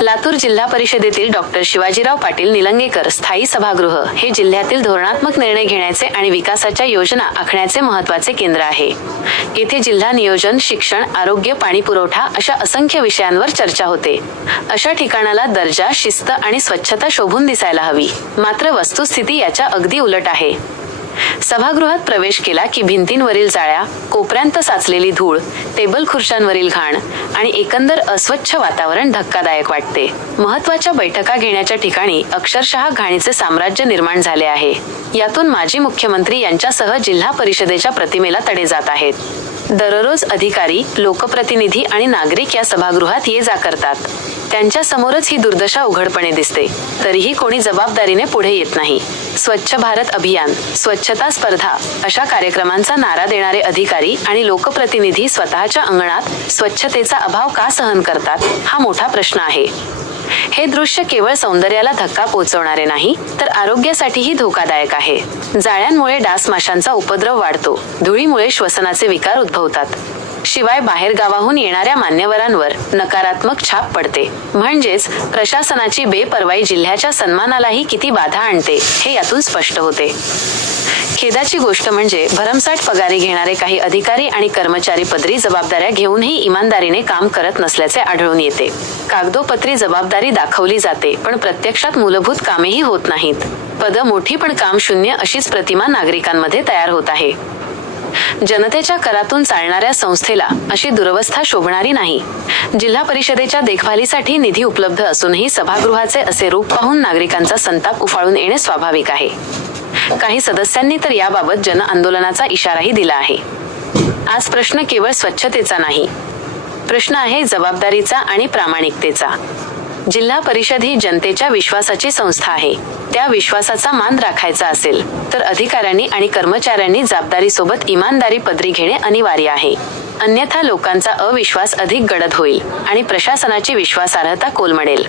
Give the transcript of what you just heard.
लातूर जिल्हा परिषदेतील डॉक्टर शिवाजीराव पाटील निलंगेकर स्थायी सभागृह हे जिल्ह्यातील धोरणात्मक निर्णय घेण्याचे आणि विकासाच्या योजना आखण्याचे महत्त्वाचे केंद्र आहे. येथे जिल्हा नियोजन शिक्षण आरोग्य पाणी पुरवठा अशा असंख्य विषयांवर चर्चा होते. अशा ठिकाणाला दर्जा शिस्त आणि स्वच्छता शोभून दिसायला हवी. मात्र वस्तुस्थिती याच्या अगदी उलट आहे. सभागृहात प्रवेश केला की भिंतींवरील जाळ्या कोपऱ्यांत साचलेली धूळ टेबल खुर्च्यांवरील घाण आणि एकंदर अस्वच्छ वातावरण धक्कादायक वाटते. महत्त्वाच्या बैठका घेण्याच्या ठिकाणी अक्षरशः घाणीचे साम्राज्य निर्माण झाले आहे. यातून माजी मुख्यमंत्री यांच्यासह जिल्हा परिषदेच्या प्रतिमेला तडे जात आहेत. दररोज अधिकारी लोकप्रतिनिधी आणि नागरिक या सभागृहात ये जा करतात. त्यांच्या समोरच ही दुर्दशा उघडपणे दिसते. तरीही कोणी जबाबदारीने पुढे येत नाही. स्वच्छ भारत अभियान स्वच्छता स्पर्धा अशा कार्यक्रमांचा नारा देणारे अधिकारी आणि लोकप्रतिनिधी स्वतःच्या अंगणात स्वच्छतेचा अभाव का सहन करतात हा मोठा प्रश्न आहे. हे दृश्य केवळ सौंदर्याला धक्का पोहोचवणारे नाही तर आरोग्यासाठीही धोकादायक आहे. जाळ्यांमुळे डास माशांचा उपद्रव वाढतो धुळीमुळे श्वसनाचे विकार उद्भवतात. शिवाय बाहेर गावाहून येणाऱ्या मान्यवरांवर नकारात्मक छाप पडते. म्हणजेच प्रशासनाची बेपर्वाई जिल्ह्याच्या सन्मानालाही किती बाधा आणते हे यातून स्पष्ट होते. खेदाची गोष्ट म्हणजे भरमसाठ पगारी घेणारे काही अधिकारी आणि कर्मचारी पदरी जबाबदाऱ्या घेऊनही इमानदारीने काम करत नसल्याचे आढळून येते. कागदोपत्री जबाबदारी दाखवली जाते पण प्रत्यक्षात मूलभूत कामेही होत नाहीत. पद मोठी पण काम शून्य अशीच प्रतिमा नागरिकांमध्ये तयार होत आहे. जनतेच्या करातून चालणाऱ्या संस्थेला अशी दुरवस्था शोभणारी नाही. जिल्हा परिषदेच्या देखभालीसाठी निधी उपलब्ध असूनही सभागृहाचे असे रूप पाहून नागरिकांचा संताप उफाळून येणे स्वाभाविक आहे. काही सदस्यांनी तर याबाबत जन आंदोलनाचा इशाराही दिला आहे. आज प्रश्न केवळ स्वच्छतेचा नाही. प्रश्न आहे जबाबदारीचा आणि प्रामाणिकतेचा. जिल्हा परिषद ही जनतेच्या विश्वासाची संस्था आहे. त्या विश्वासाचा मान राखायचा असेल तर अधिकाऱ्यांनी आणि कर्मचाऱ्यांनी जबाबदारीसोबत इमानदारी पदरी घेणे अनिवार्य आहे. अन्यथा लोकांचा अविश्वास अधिक गडद होईल आणि प्रशासनाची विश्वासार्हता कोलमडेल.